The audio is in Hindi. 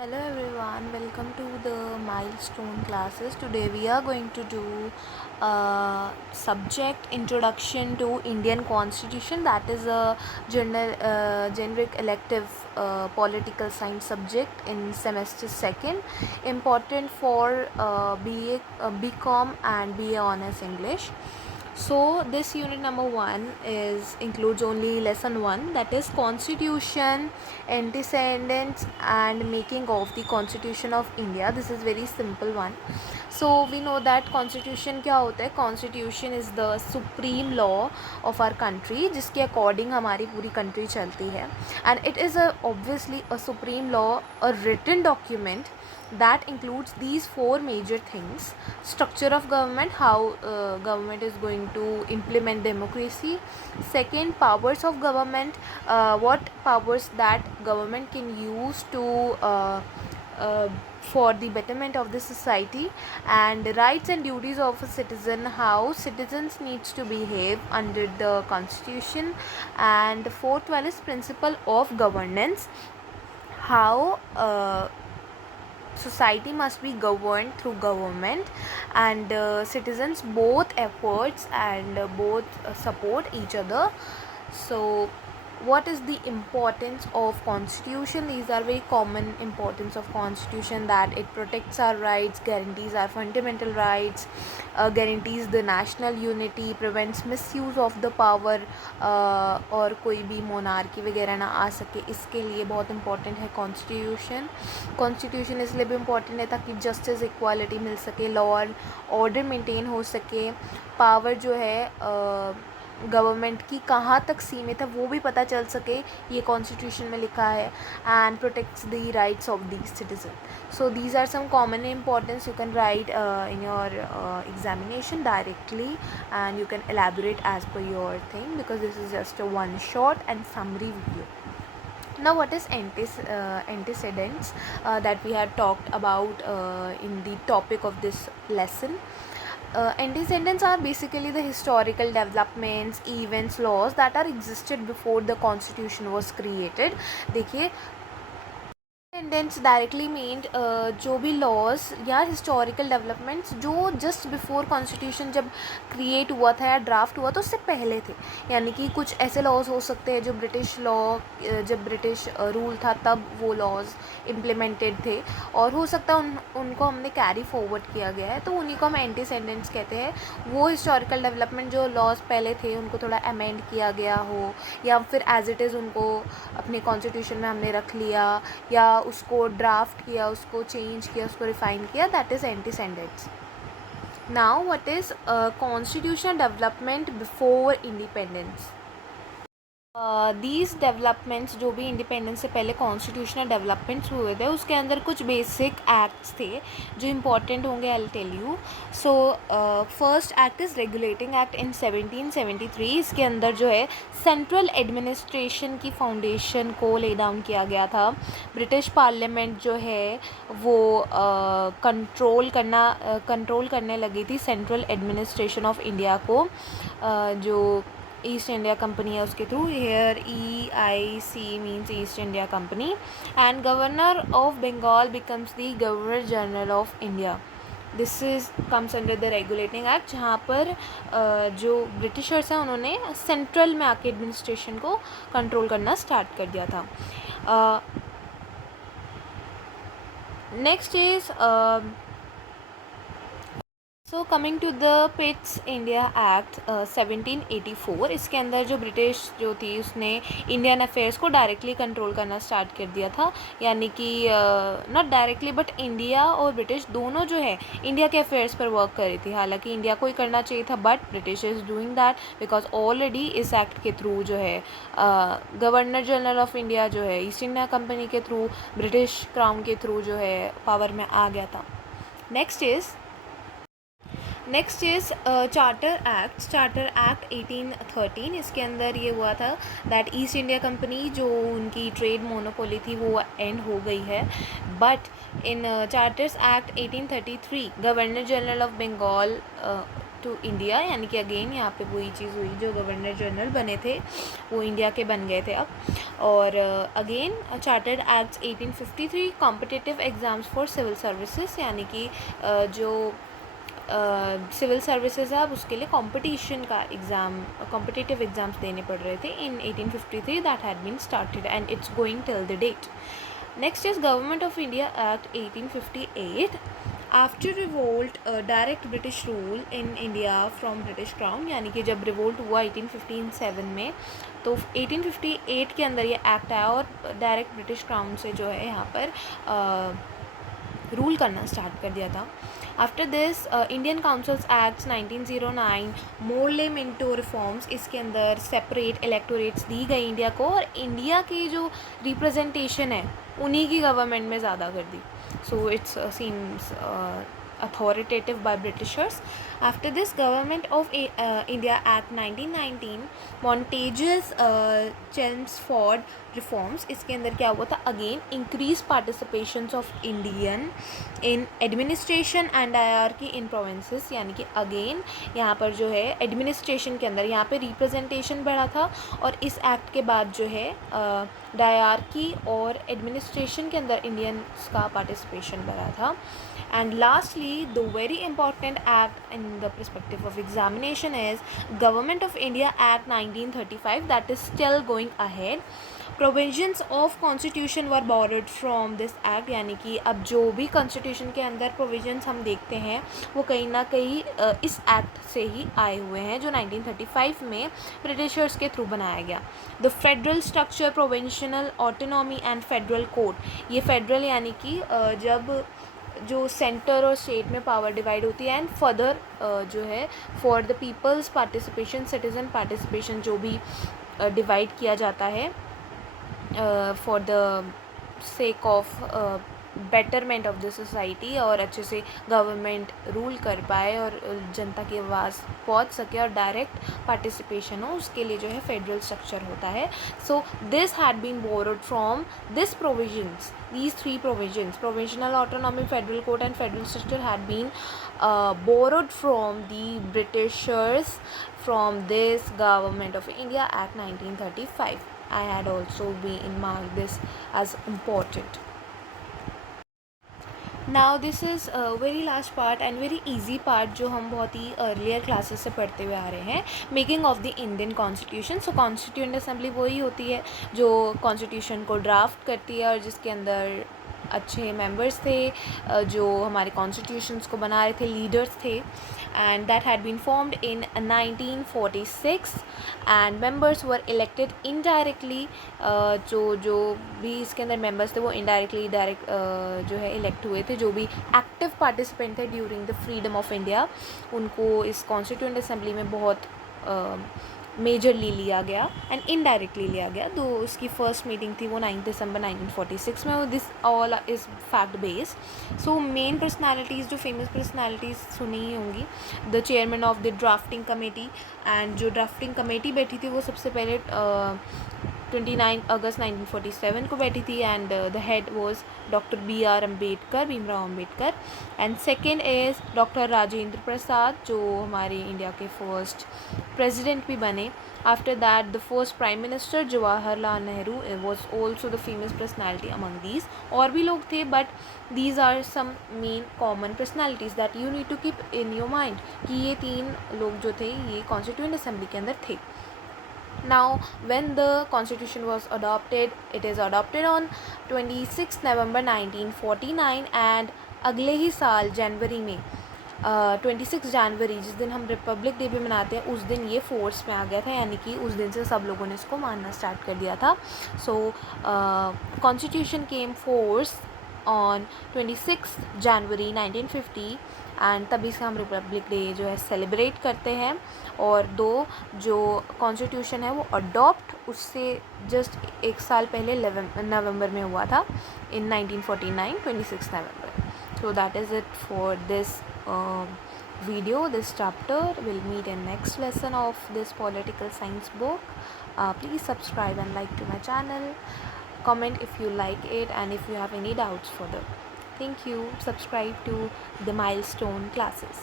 Hello everyone, welcome to the milestone classes. Today we are going to do subject introduction to Indian Constitution, that is a generic elective political science subject in semester second, important for BCom and BA Honors English. So this unit number 1 is includes only lesson 1, that is constitution, antecedents and making of the constitution of India. This is very simple one. So we know that constitution क्या होता है. Constitution is the supreme law of our country, जिसके according हमारी पूरी country चलती है, and it is obviously a supreme law, a written document that includes these four major things: structure of government, how government is going to implement democracy; second, powers of government, what powers that government can use to uh, for the betterment of the society; and rights and duties of a citizen, how citizens needs to behave under the constitution; and the fourth one is principle of governance, how society must be governed through government, and citizens both efforts and both support each other. So what is the importance of constitution? These are very common importance of constitution: that it protects our rights, guarantees our fundamental rights, guarantees the national unity, prevents misuse of the power, और कोई भी मोनार्की वगैरह ना आ सके, इसके लिए बहुत इंपॉर्टेंट है कॉन्स्टिट्यूशन. कॉन्स्टिट्यूशन इसलिए भी इम्पॉर्टेंट है ताकि जस्टिस, इक्वालिटी मिल सके, लॉ एंड ऑर्डर मेंटेन हो सके, पावर जो है गवर्नमेंट की कहाँ तक सीमित है वो भी पता चल सके, ये कॉन्स्टिट्यूशन में लिखा है, and protects the rights of the citizen. So these are some common importance. You can write in your examination directly and you can elaborate as per your thing, because this is just a one short and summary video. Now what is antecedents that we had talked about in the topic of this lesson? Antecedents are basically the historical developments, events, laws that are existed before the constitution was created. देखिए, इंडेंट्स डायरेक्टली मीन्ड जो भी लॉज या हिस्टोरिकल डेवलपमेंट्स जो जस्ट बिफोर कॉन्स्टिट्यूशन जब क्रिएट हुआ था या ड्राफ्ट हुआ तो उससे पहले थे. यानी कि कुछ ऐसे लॉज हो सकते हैं जो ब्रिटिश लॉ, जब ब्रिटिश रूल था तब वो लॉज इम्प्लीमेंटेड थे, और हो सकता है उनको हमने कैरी फॉरवर्ड किया गया है, तो उन्हीं को हम एंटीसेंडेंट्स कहते हैं. वो हिस्टोरिकल डेवलपमेंट जो लॉज पहले थे उनको थोड़ा अमेंड किया गया हो, या फिर एज इट इज़ उनको अपने कॉन्स्टिट्यूशन में हमने रख लिया, या उसको ड्राफ्ट किया, उसको चेंज किया, उसको रिफाइन किया, that is antecedents. Now what is constitutional development before independence? These developments, जो भी इंडिपेंडेंस से पहले कॉन्स्टिट्यूशनल डेवलपमेंट्स हुए थे, उसके अंदर कुछ बेसिक एक्ट्स थे जो इम्पॉर्टेंट होंगे. I will tell you. So first act is regulating act in 1773. इसके अंदर जो है सेंट्रल एडमिनिस्ट्रेशन की फाउंडेशन को ले डाउन किया गया था. ब्रिटिश पार्लियामेंट जो है वो कंट्रोल करने लगी थी सेंट्रल एडमिनिस्ट्रेशन ऑफ इंडिया को, जो ईस्ट इंडिया कंपनी है उसके through. Here EIC means East India company. And governor of Bengal becomes the governor general of India. This is comes under the regulating act, जहाँ पर जो ब्रिटिशर्स हैं उन्होंने सेंट्रल में आके एडमिनिस्ट्रेशन को कंट्रोल करना स्टार्ट कर दिया था. Next is so coming to the Pitt's India act 1784. इसके अंदर जो ब्रिटिश जो थी उसने इंडियन अफेयर्स को डायरेक्टली कंट्रोल करना स्टार्ट कर दिया था. यानी कि नॉट डायरेक्टली बट इंडिया और ब्रिटिश दोनों जो है इंडिया के अफेयर्स पर वर्क कर रही थी. हालांकि इंडिया को ही करना चाहिए था, but British is doing that because already इस एक्ट के थ्रू जो है गवर्नर जनरल ऑफ इंडिया जो है ईस्ट इंडिया कंपनी के थ्रू, ब्रिटिश क्राउन के थ्रू जो है पावर में आ गया था. Next is charter act 1813. इसके अंदर ये हुआ था दैट ईस्ट इंडिया कंपनी जो उनकी ट्रेड मोनोपोली थी वो एंड हो गई है. But in charters act 1833 governor general of Bengal to India, यानी कि अगेन यहाँ पे वही चीज़ हुई, जो गवर्नर जनरल बने थे वो इंडिया के बन गए थे अब. और again chartered acts 1853, competitive exams for civil services, यानी कि जो सिविल सर्विसेज है अब उसके लिए कंपटीशन का एग्ज़ाम, कॉम्पिटिटिव एग्ज़ाम्स देने पड़ रहे थे in 1853. That had been started and it's going till the date. Next is government of India act 1858. After revolt direct British rule in India from British crown, यानी कि जब रिवोल्ट हुआ 1857 में, तो 1858 के अंदर ये एक्ट आया और डायरेक्ट ब्रिटिश क्राउन से जो है यहाँ पर रूल करना स्टार्ट कर दिया था. After this Indian councils acts 1909, Morley Minto reforms, इसके अंदर सेपरेट इलेक्टोरेट्स दी गई इंडिया को, और इंडिया की जो रिप्रेजेंटेशन है उन्हीं की गवर्नमेंट में ज़्यादा कर दी. So it's seems authoritative by Britishers. After this, Government of India Act 1919, Montagu's Chelmsford reforms, इसके अंदर क्या हुआ था, again increase participations of Indian in administration and dyarchy in provinces, यानी कि अगेन यहाँ पर जो है एडमिनिस्ट्रेशन के अंदर यहाँ पे रिप्रेजेंटेशन बढ़ा था, और इस एक्ट के बाद जो है डायरकी और एडमिनिस्ट्रेशन के अंदर इंडियंस का पार्टिसिपेशन बढ़ा था. And lastly, the very important act in the perspective of examination is Government of India Act 1935, that is still going ahead. Provisions of constitution were borrowed from this act, यानी कि अब जो भी constitution के अंदर provisions हम देखते हैं वो कहीं ना कहीं इस act से ही आए हुए हैं, जो 1935 में ब्रिटिशर्स के थ्रू बनाया गया. The federal structure, provincial autonomy and federal court, ये federal यानी कि जब जो सेंटर और स्टेट में पावर डिवाइड होती है, एंड फर्दर जो है for the peoples participation, citizen participation जो भी डिवाइड किया जाता है for the sake of betterment of the society, और अच्छे से गवर्नमेंट रूल कर पाए और जनता की आवाज़ पहुंच सके और डायरेक्ट पार्टिसिपेशन हो, उसके लिए जो है फेडरल स्ट्रक्चर होता है. So this had been borrowed from this provisions, these three provisions, provincial autonomy, federal court and federal structure, had been borrowed from the Britishers from this Government of India Act 1935. I had also been marked this as important. Now this is very last part and very easy part, जो हम बहुत ही अर्लियर क्लासेस से पढ़ते हुए आ रहे हैं, making of the Indian constitution. So constituent assembly वही होती है जो कॉन्स्टिट्यूशन को ड्राफ्ट करती है और जिसके अंदर अच्छे मेंबर्स थे जो हमारे कॉन्स्टिट्यूशंस को बना रहे थे, लीडर्स थे, and that had been formed in 1946 and members were elected indirectly. जो भी इसके अंदर मेंबर्स थे वो इनडायरेक्टली डायरेक्ट जो है इलेक्ट हुए थे. जो भी एक्टिव पार्टिसिपेंट थे during the freedom of India, उनको इस कॉन्स्टिट्यूएंट असेंबली में बहुत मेजरली लिया गया एंड इनडायरेक्टली लिया गया. तो उसकी फर्स्ट मीटिंग थी वो 9 दिसंबर 1946 में. This all is fact based. So main personalities, जो फेमस पर्सनालिटीज़ सुनी ही होंगी, the chairman of the drafting committee, and जो ड्राफ्टिंग कमेटी बैठी थी वो सबसे पहले 29 अगस्त 1947 को बैठी थी, and the head was doctor BR Ambedkar, Bhimrao Ambedkar, and second is doctor Rajendra Prasad, जो हमारे इंडिया के फर्स्ट प्रेसिडेंट भी बने. After that the first prime minister Jawaharlal Nehru was also the famous personality among these. और भी लोग थे, but these are some main common personalities that you need to keep in your mind कि ये 3 लोग जो थे ये कॉन्स्टिट्यूएंट असेंबली के अंदर थे. Now, when the constitution was adopted, it is adopted on 26 November 1949, and अगले ही साल जनवरी में 26 जनवरी, जिस दिन हम रिपब्लिक डे भी मनाते हैं, उस दिन ये फोर्स में आ गया था, यानी कि उस दिन से सब लोगों ने इसको मानना स्टार्ट कर दिया था. So constitution came force on 26 January 1950, and तभी से हम रिपब्लिक डे जो है सेलिब्रेट करते हैं. और जो कॉन्स्टिट्यूशन है वो अडॉप्ट उससे जस्ट एक साल पहले नवंबर में हुआ था, in 1949, 26 November. So that is it for this video, this chapter. We'll meet in next lesson of this political science book. Please subscribe and like to my channel. Comment if you like it and if you have any doubts further. Thank you. Subscribe to the milestone classes.